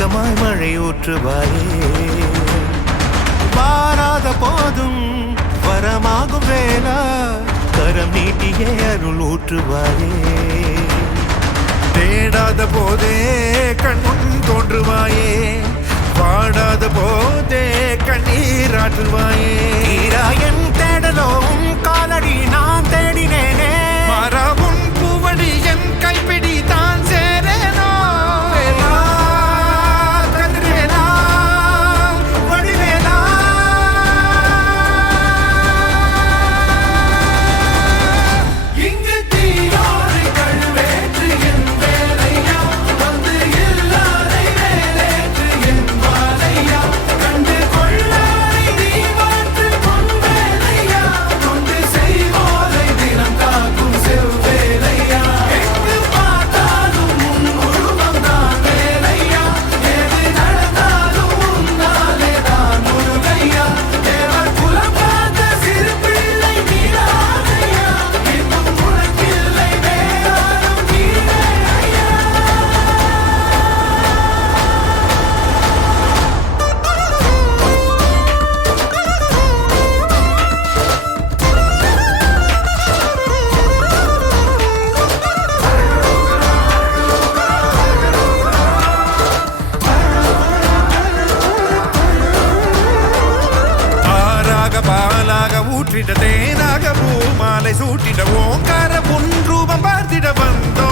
மேகமாய் மழை ஊற்றுவாயே வாராத போதும் வரமாகும் வேளா கரம் நீட்டியே அருள் ஊற்றுவாயே தேடாத போதே கண்முன் தோன்றுவாயே வாடாத போதே கண்ணீராற்றுவாயே என் தேடலும் காலடி நான் தேடினேனே மாறாவும் பூவடி என் கைப்பிடி தான் சேரேனோ கதிரேனா வடிவேனா இங்கு தீயோடு கழுவேற்று என் வேலையா வந்து இல்லாதை வேலேற்று என் வாழையா கண்டு கொள்ளாரை நீ மாற்று பொன் வேலையா கொண்டு செய்வோரை தினம் காக்கும் செவ்வேலையா எங்கு பார்த்தாலும் உன் உருவம் தான் வேலையா எது நடந்தாலும் உன்னாலே தான் முருகையா தேவர் குலம் காத்த சிறு பிள்ளை நீராதையா இன்னும் உனக்கில்லை வேறாரும் நீரே ஐயா ஆறாக பாலாக ஊற்றிட தேனாக பூமாலை சூட்டிட ஓங்கார உன் ரூபம் பார்த்திட வந்தோ